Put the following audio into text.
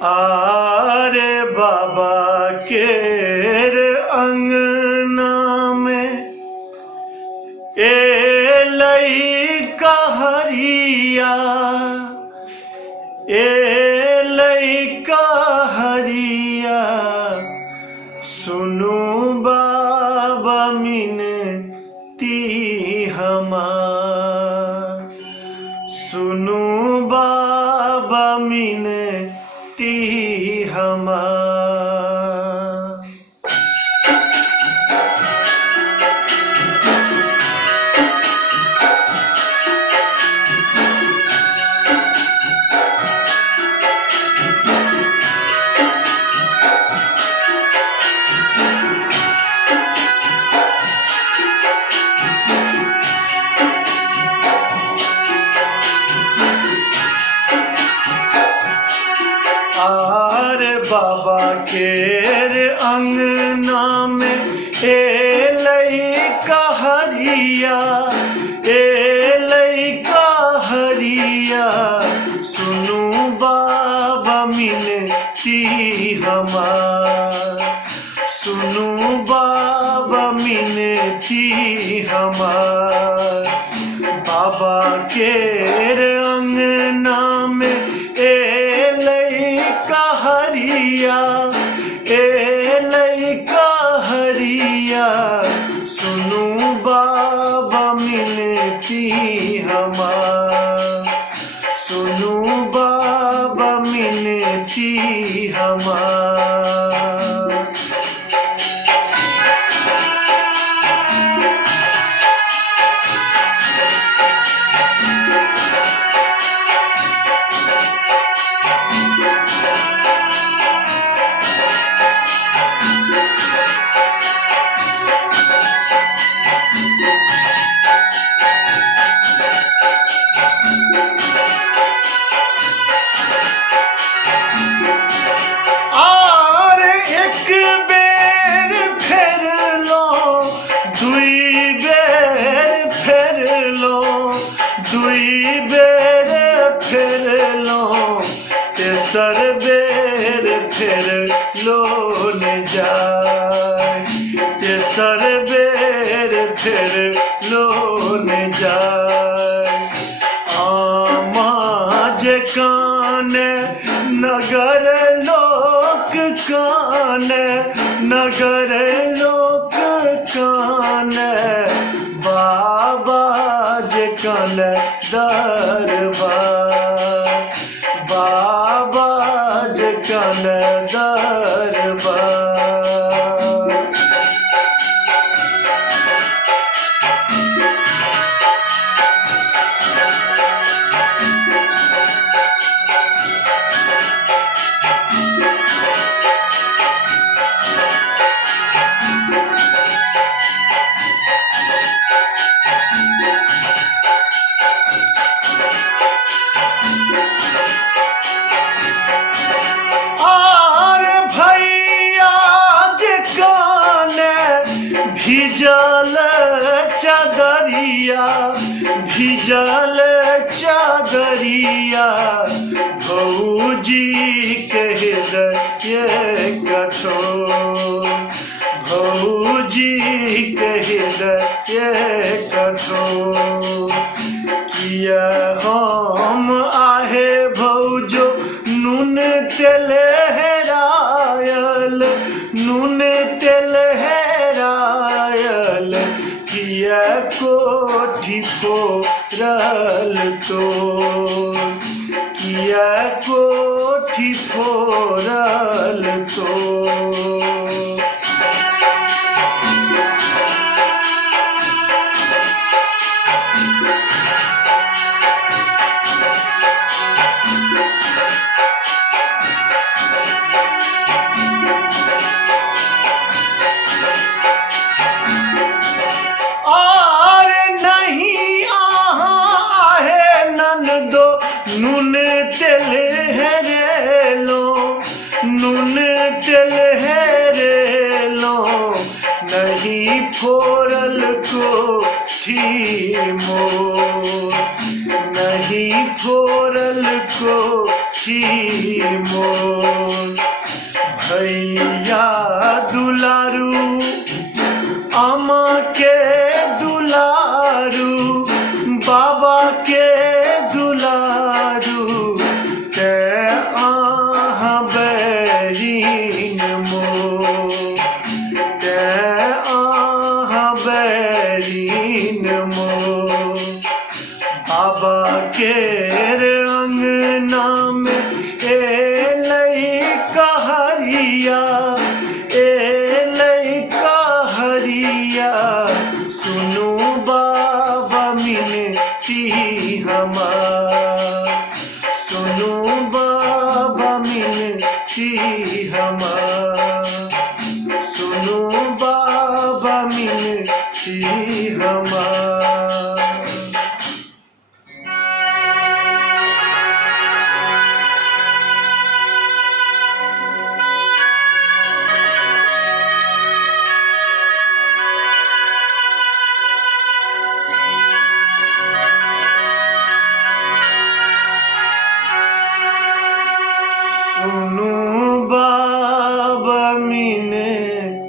आरे बाबा केर अंगना में ए लइका हरिया, ए लइका हरिया, सुनु बाबा मिनती हमार, सुनु बाबा मिनती हमार। आरे बाबा केर अंगना में ए लइका हरिया, ए लइका हरिया, सुनु बाबा मिनती हमार, सुनु बाबा मिनती हमार। बाबा केर अंगना में ए लइका हरिया, ए लइका हरिया, सुनु बाबा मिनती हमार, सुनु बाबा मिनती हमार। दुई बेर फेर लो, तेसर बेर फेर लो न जाय, तेसर बेर फेर लो न जाय। आमा जे काने नगर लोक काने, नगर लोक काने, बाबा जे कान दरबार, बाबा जे कान दरबार। भिजल चादरिया, भिजल चादरिया, भौजी के हृदय कठोर, भौजी के हृदय कठोर। किया हम आहे भौजो नून तेल हेरायल, नून तेल हेरायल, किया कोठी फोरल तो, किया कोठी फोरल तो। नून तेल हेरेलो, नून तेल हेरेलो, नहीं फोरल कोठी मोर, नहीं फोरल कोठी छी मोर भैया दुलारू अम्मा के दुलारू बाबा के दुलारू ते अहाँ बैरीन मोर ते अहाँ बैरीन मोर बाबा के अंगना में एलै कहरिया एलै कहरिया सुनू बाबा मिनती हमार सुनू बाबा मिनती हमार सुनू बाबा मिनती हमार सुनो बाबा मिनती